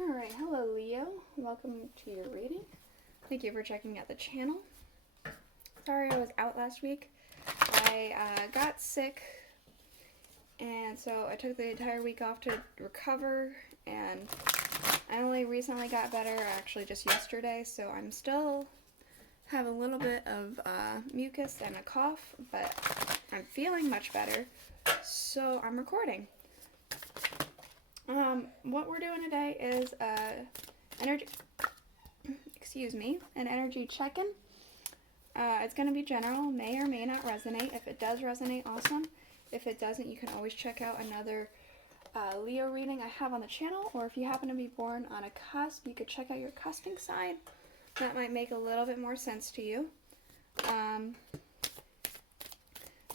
Alright, hello Leo. Welcome to your reading. Thank you for checking out the channel. Sorry I was out last week. I got sick, and so I took the entire week off to recover, and I only recently got better, actually just yesterday, so I'm still have a little bit of mucus and a cough, but I'm feeling much better, so I'm recording. What we're doing today is an energy check-in. It's going to be general, may or may not resonate. If it does resonate, awesome. If it doesn't, you can always check out another Leo reading I have on the channel, or if you happen to be born on a cusp, you could check out your cusping sign. That might make a little bit more sense to you.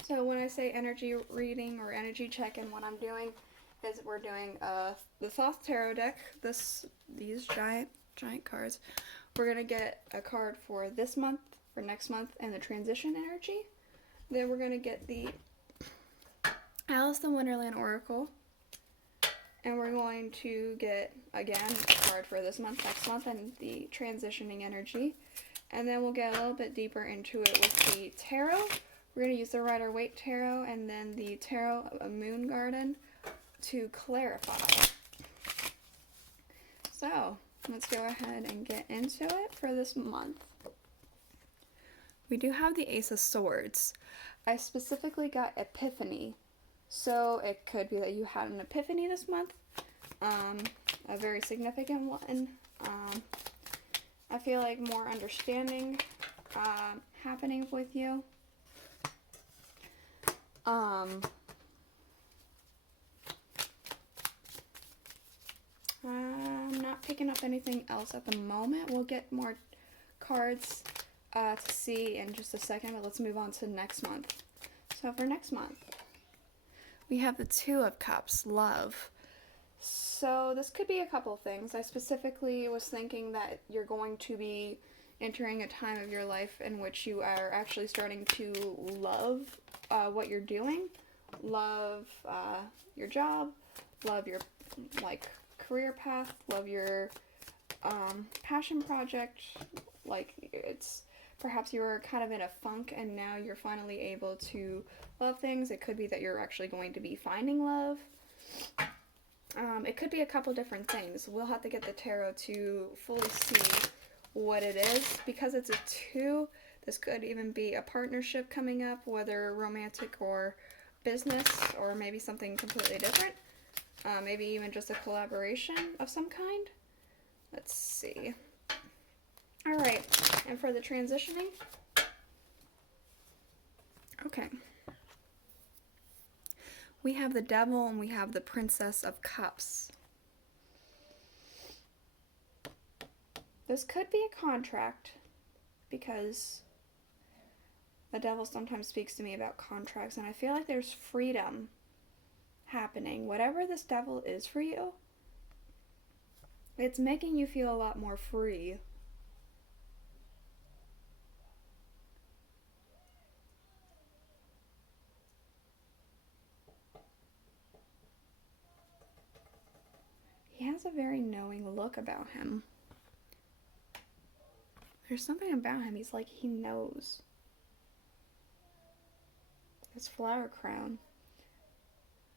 So when I say energy reading or energy check-in, what I'm doing is we're doing the Thoth tarot deck. These giant cards. We're gonna get a card for this month, for next month, and the transition energy. Then we're gonna get the Alice the Wonderland Oracle, and we're going to get again a card for this month, next month, and the transitioning energy. And then we'll get a little bit deeper into it with the tarot. We're gonna use the Rider-Waite tarot and then the tarot of Moon Garden to clarify. So let's go ahead and get into it for this month. We do have the Ace of Swords. I specifically got Epiphany, so it could be that you had an epiphany this month, a very significant one. I feel like more understanding happening with you. I'm not picking up anything else at the moment. We'll get more cards to see in just a second, but let's move on to next month. So for next month, we have the Two of Cups, love. So this could be a couple things. I specifically was thinking that you're going to be entering a time of your life in which you are actually starting to love what you're doing, love your job, love your career path, love your passion project. Like, it's perhaps you were kind of in a funk and now you're finally able to love things. It could be that you're actually going to be finding love. It could be a couple different things. We'll have to get the tarot to fully see what it is. Because it's a 2, this could even be a partnership coming up, whether romantic or business, or maybe something completely different. Maybe even just a collaboration of some kind. Let's see. Alright, and for the transitioning. Okay. We have the Devil and we have the Princess of Cups. This could be a contract, because the Devil sometimes speaks to me about contracts, and I feel like there's freedom happening. Whatever this Devil is for you, it's making you feel a lot more free. He has a very knowing look about him. There's something about him, he's like, he knows. His flower crown.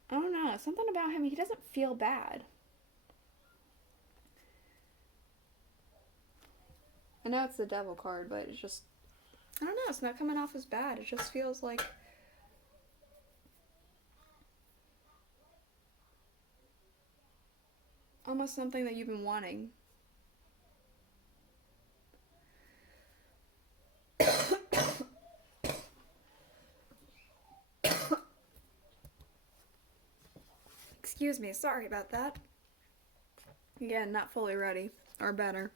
I don't know, something about him, he doesn't feel bad. I know it's the Devil card, but it's just, I don't know, it's not coming off as bad. It just feels like almost something that you've been wanting. Excuse me, sorry about that. Again, not fully ready, or better.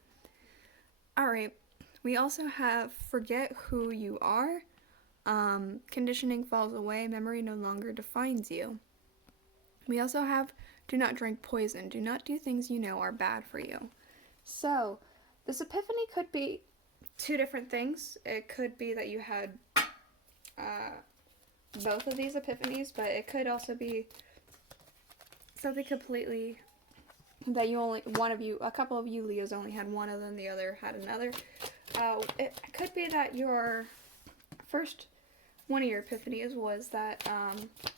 Alright, we also have Forget Who You Are. Conditioning falls away, memory no longer defines you. We also have Do Not Drink Poison. Do not do things you know are bad for you. So, this epiphany could be 2 different things. It could be that you had both of these epiphanies, but it could also be something completely that a couple of you Leos only had one, and then the other had another. It could be that your first one of your epiphanies was that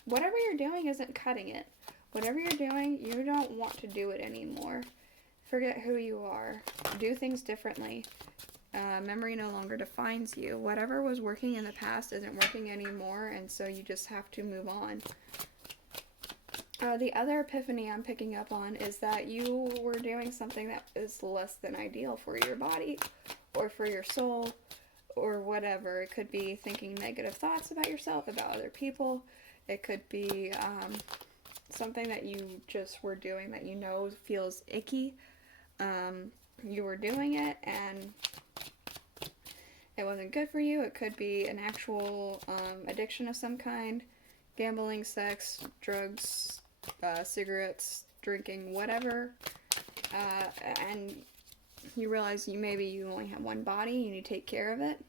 whatever you're doing isn't cutting it. Whatever you're doing, you don't want to do it anymore. Forget who you are. Do things differently. Memory no longer defines you. Whatever was working in the past isn't working anymore, and so you just have to move on. The other epiphany I'm picking up on is that you were doing something that is less than ideal for your body or for your soul or whatever. It could be thinking negative thoughts about yourself, about other people. It could be something that you just were doing that you know feels icky. You were doing it and it wasn't good for you. It could be an actual addiction of some kind, gambling, sex, drugs, cigarettes, drinking, whatever, and you realize you only have one body, you need to take care of it.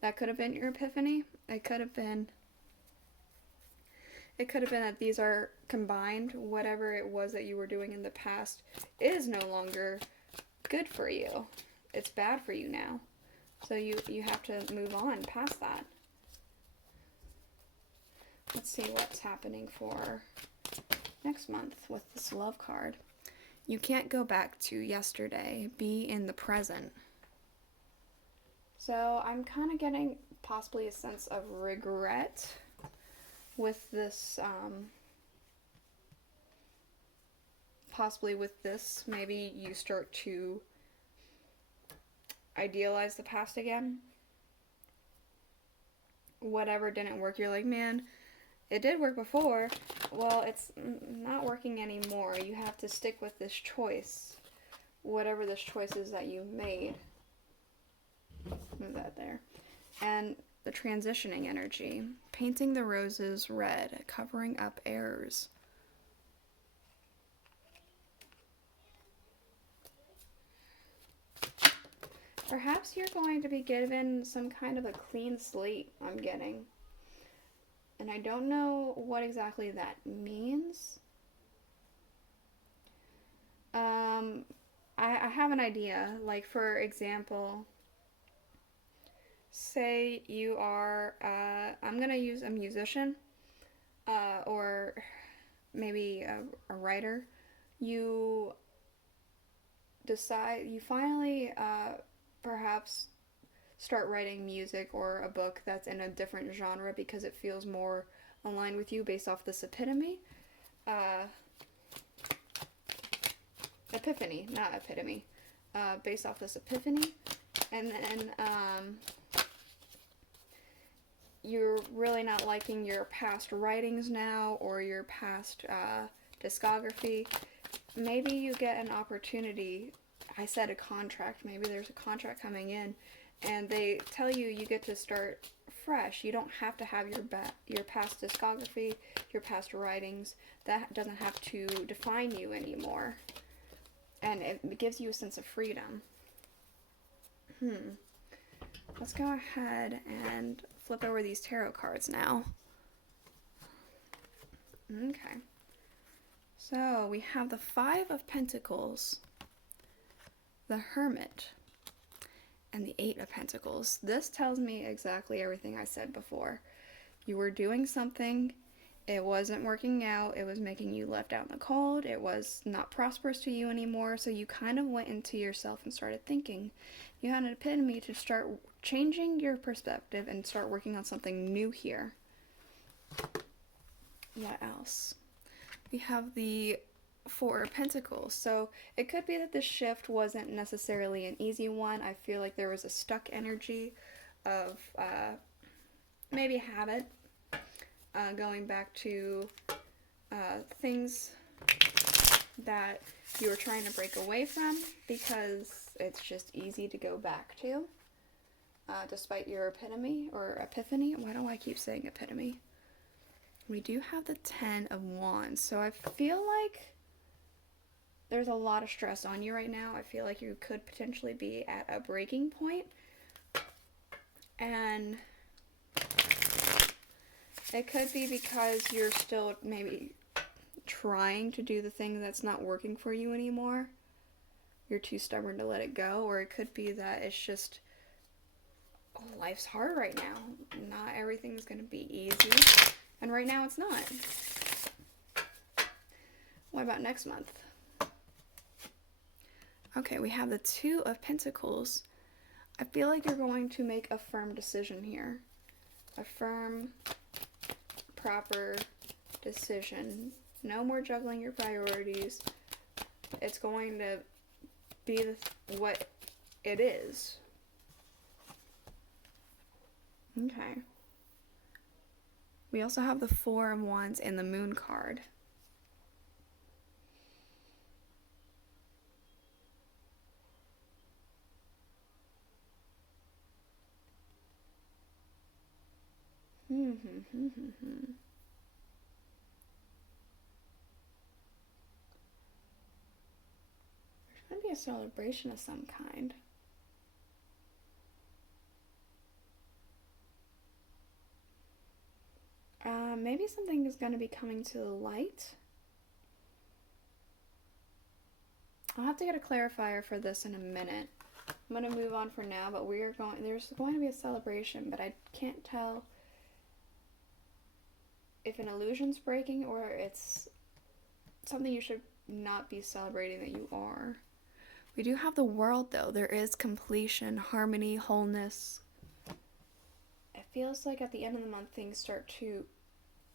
That could have been your epiphany. It could have been that these are combined. Whatever it was that you were doing in the past is no longer good for you. It's bad for you now. So you have to move on past that. Let's see what's happening for next month with this love card. You can't go back to yesterday. Be in the present. So I'm kind of getting possibly a sense of regret with this, possibly with this. Maybe you start to idealize the past again. Whatever didn't work, you're like, man, it did work before. Well, it's not working anymore. You have to stick with this choice. Whatever this choice is that you made. Move that there. And the transitioning energy. Painting the roses red. Covering up errors. Perhaps you're going to be given some kind of a clean slate, I'm getting. And I don't know what exactly that means. I have an idea. Like, for example, say you are, I'm going to use a musician, or maybe a writer. You finally, perhaps start writing music or a book that's in a different genre because it feels more aligned with you based off this epiphany. Epiphany, not epitome. Based off this epiphany. And then you're really not liking your past writings now or your past discography. Maybe you get an opportunity. I said a contract. Maybe there's a contract coming in. And they tell you get to start fresh. You don't have to have your past discography, your past writings. That doesn't have to define you anymore. And it gives you a sense of freedom. Let's go ahead and flip over these tarot cards now. Okay. So we have the Five of Pentacles, the Hermit, and the Eight of Pentacles. This tells me exactly everything I said before. You were doing something, it wasn't working out, it was making you left out in the cold, it was not prosperous to you anymore, so you kind of went into yourself and started thinking. You had an epiphany to start changing your perspective and start working on something new here. What else? We have the Four of Pentacles. So it could be that the shift wasn't necessarily an easy one. I feel like there was a stuck energy of maybe habit, going back to things that you were trying to break away from because it's just easy to go back to, despite your epiphany. Why do I keep saying epitome? We do have the Ten of Wands, so I feel like there's a lot of stress on you right now. I feel like you could potentially be at a breaking point, and it could be because you're still maybe trying to do the thing that's not working for you anymore. You're too stubborn to let it go, or it could be that it's just, oh, life's hard right now. Not everything's going to be easy, and right now it's not. What about next month? Okay, we have the Two of Pentacles. I feel like you're going to make a firm decision here. A firm, proper decision. No more juggling your priorities. It's going to be what it is. Okay. We also have the Four of Wands and the Moon card. There's going to be a celebration of some kind. Maybe something is going to be coming to the light. I'll have to get a clarifier for this in a minute. I'm going to move on for now, but there's going to be a celebration, but I can't tell if an illusion's breaking or it's something you should not be celebrating that you are. We do have the World, though. There is completion, harmony, wholeness. It feels like at the end of the month things start to...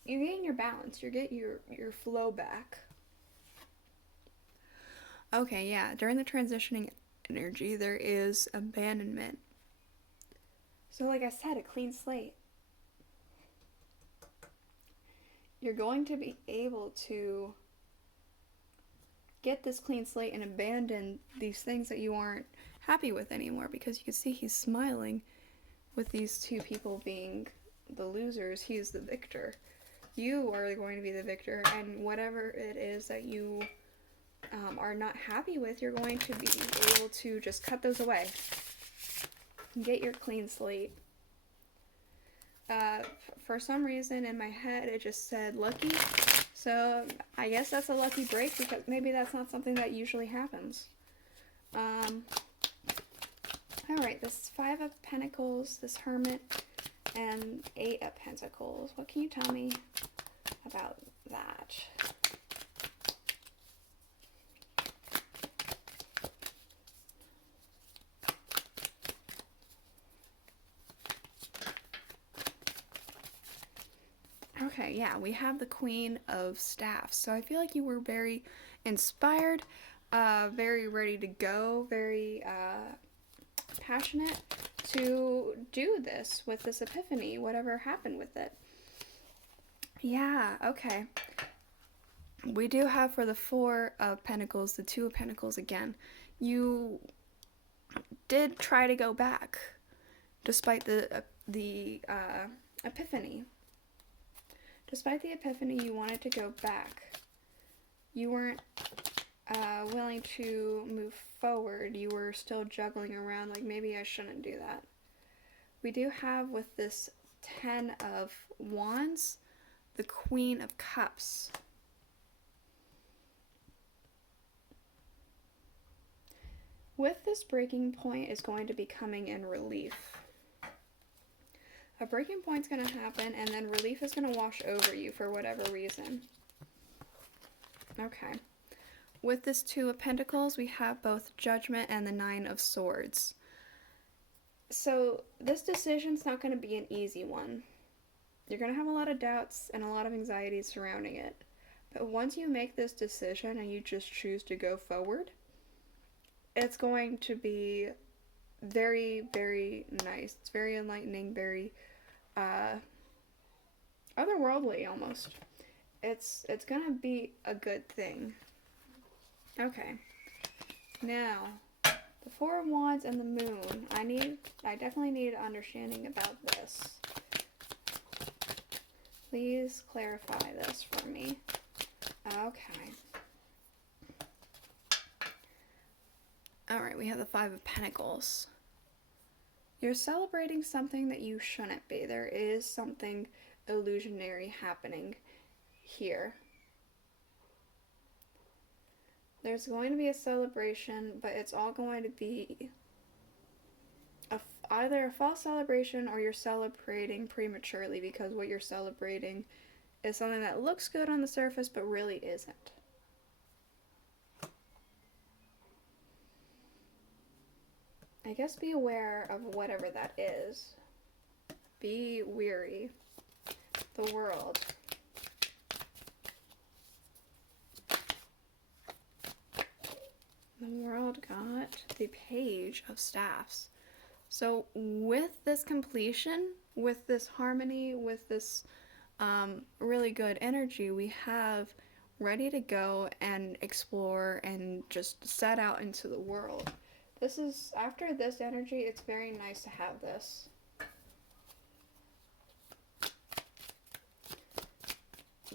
You're getting your balance. You get your flow back. Okay, yeah. During the transitioning energy, there is abandonment. So like I said, a clean slate. You're going to be able to get this clean slate and abandon these things that you aren't happy with anymore, because you can see he's smiling with these two people being the losers. He's the victor. You are going to be the victor, and whatever it is that you are not happy with, you're going to be able to just cut those away and get your clean slate. For some reason in my head it just said lucky, so I guess that's a lucky break, because maybe that's not something that usually happens. Alright, this Five of Pentacles, this Hermit, and Eight of Pentacles. What can you tell me about that? Okay, yeah, we have the Queen of Staffs. So I feel like you were very inspired, very ready to go, very passionate to do this with this epiphany, whatever happened with it. Yeah, okay. We do have for the Four of Pentacles, the Two of Pentacles again. You did try to go back, despite the epiphany. Despite the epiphany, you wanted to go back. You weren't willing to move forward. You were still juggling around, like, maybe I shouldn't do that. We do have with this Ten of Wands, the Queen of Cups. With this breaking point is going to be coming in relief. A breaking point's going to happen, and then relief is going to wash over you for whatever reason. Okay. With this Two of Pentacles, we have both Judgment and the Nine of Swords. So this decision's not going to be an easy one. You're going to have a lot of doubts and a lot of anxieties surrounding it. But once you make this decision and you just choose to go forward, it's going to be very, very nice. It's very enlightening, very otherworldly almost. It's gonna be a good thing. Okay. Now, the Four of Wands and the Moon. I definitely need understanding about this. Please clarify this for me. Okay. Alright, we have the Five of Pentacles. You're celebrating something that you shouldn't be. There is something illusionary happening here. There's going to be a celebration, but it's all going to be either a false celebration or you're celebrating prematurely because what you're celebrating is something that looks good on the surface but really isn't. I guess be aware of whatever that is. Be weary. The world. The world got the Page of Staffs. So with this completion, with this harmony, with this really good energy, we have ready to go and explore and just set out into the world. This is, after this energy, it's very nice to have this.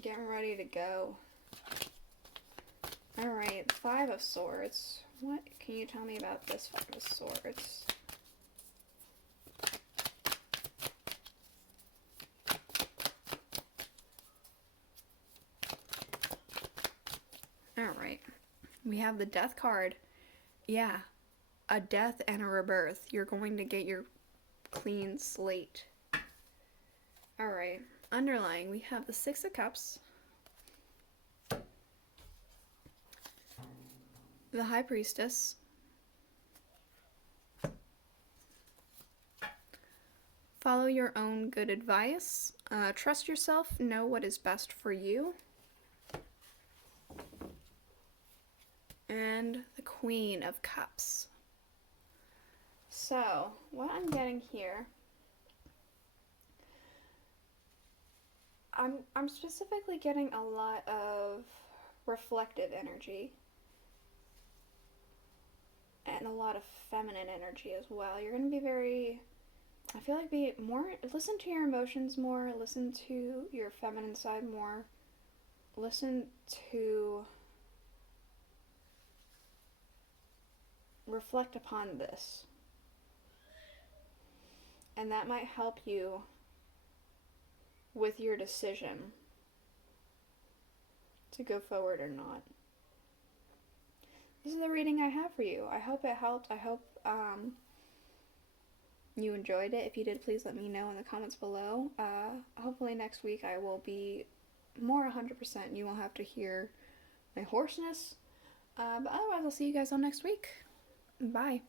Getting ready to go. Alright, 5 of Swords. What can you tell me about this 5 of Swords? Alright. We have the Death card. Yeah. A death and a rebirth. You're going to get your clean slate. Alright. Underlying, we have the 6 of Cups. The High Priestess. Follow your own good advice. Trust yourself. Know what is best for you. And the Queen of Cups. So, what I'm getting here, I'm specifically getting a lot of reflective energy. And a lot of feminine energy as well. You're going to be very, I feel like be more, listen to your emotions more, listen to your feminine side more, listen to, reflect upon this. And that might help you with your decision to go forward or not. This is the reading I have for you. I hope it helped. I hope you enjoyed it. If you did, please let me know in the comments below. Hopefully next week I will be more 100%. You won't have to hear my hoarseness. But otherwise, I'll see you guys on next week. Bye.